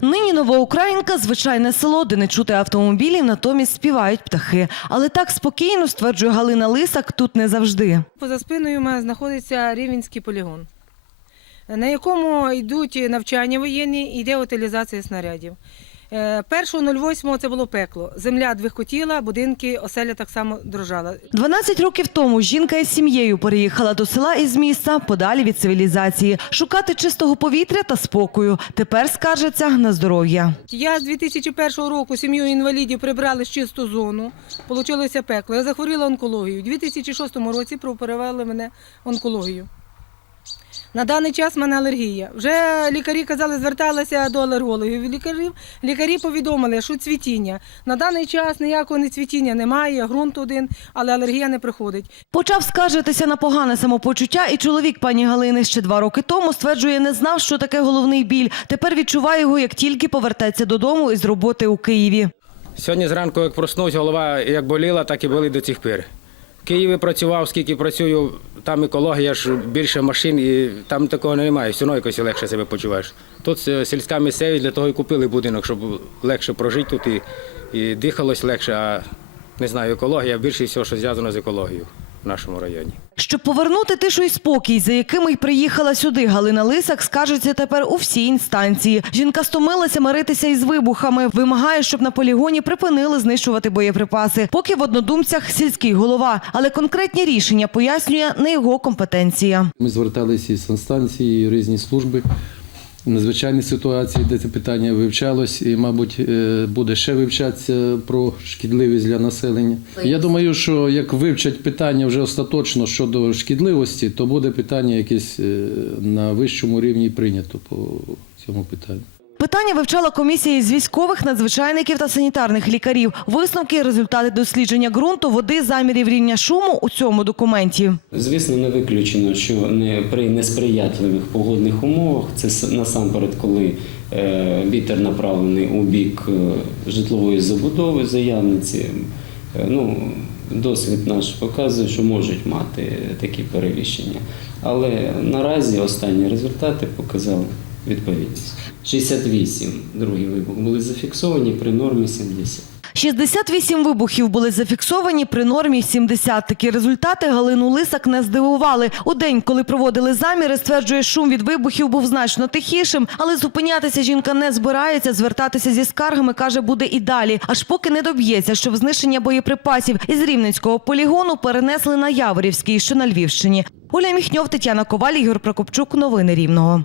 Нині Новоукраїнка – звичайне село, де не чути автомобілів, натомість співають птахи. Але так спокійно, стверджує Галина Лисак, тут не завжди. Поза спиною мене знаходиться Рівенський полігон, на якому йдуть навчання воєнні, йде утилізація снарядів. Е, 1.08 це було пекло. Земля двихкотіла, будинки, оселя так само дрожала. 12 років тому жінка із сім'єю переїхала до села із міста, подалі від цивілізації, шукати чистого повітря та спокою. Тепер скаржиться на здоров'я. Я з 2001 року сім'ю інвалідів прибрали з чисту зону, получилося пекло. Я захворіла онкологією. У 2006 році прооперували мене онкологію. На даний час в мене алергія. Вже лікарі казали, зверталися до алергологів. Лікарів, лікарі повідомили, що цвітіння. На даний час ніякого не цвітіння немає, ґрунт один, але алергія не приходить. Почав скаржитися на погане самопочуття, і чоловік пані Галини ще два роки тому стверджує, не знав, що таке головний біль. Тепер відчуває його, як тільки повертається додому із роботи у Києві. Сьогодні зранку, як проснувся, голова як боліла, так і болить до цих пір. Києві працював, скільки працюю, там екологія ж більше машин, і там такого немає. Все одно якось легше себе почуваєш. Тут е, сільська місцевість для того і купили будинок, щоб легше прожити тут і, і дихалось легше, а не знаю, екологія більше всього, що зв'язано з екологією в нашому районі. Щоб повернути тишу і спокій, за якими й приїхала сюди, Галина Лисак скажеться тепер у всі інстанції. Жінка стомилася миритися із вибухами, вимагає, щоб на полігоні припинили знищувати боєприпаси. Поки в однодумцях сільський голова, але конкретні рішення пояснює не його компетенція. Ми зверталися із інстанції, різні служби. Надзвичайні ситуації, де це питання вивчалось, і, мабуть, е, буде ще вивчатися про шкідливість для населення. Я думаю, що як вивчать питання вже остаточно щодо шкідливості, то буде питання якесь е, на вищому рівні прийнято по цьому питанню. Питання вивчала комісія із військових, надзвичайників та санітарних лікарів. Висновки результати дослідження ґрунту, води, замірів рівня шуму у цьому документі. Звісно, не виключено, що не при несприятливих погодних умовах, це насамперед, коли е, вітер направлений у бік е, житлової забудови заявниці. Е, ну, досвід наш показує, що можуть мати такі перевіщення. Але наразі останні результати показали відповідність. 68 другий вибух були зафіксовані при нормі 70. 68 вибухів були зафіксовані при нормі 70. Такі результати Галину Лисак не здивували. У день, коли проводили заміри, стверджує, шум від вибухів був значно тихішим, але зупинятися жінка не збирається, звертатися зі скаргами, каже, буде і далі, аж поки не доб'ється, щоб знищення боєприпасів із Рівненського полігону перенесли на Яворівський, що на Львівщині. Оля Міхньов, Тетяна Коваль, Ігор Прокопчук. Новини Рівного.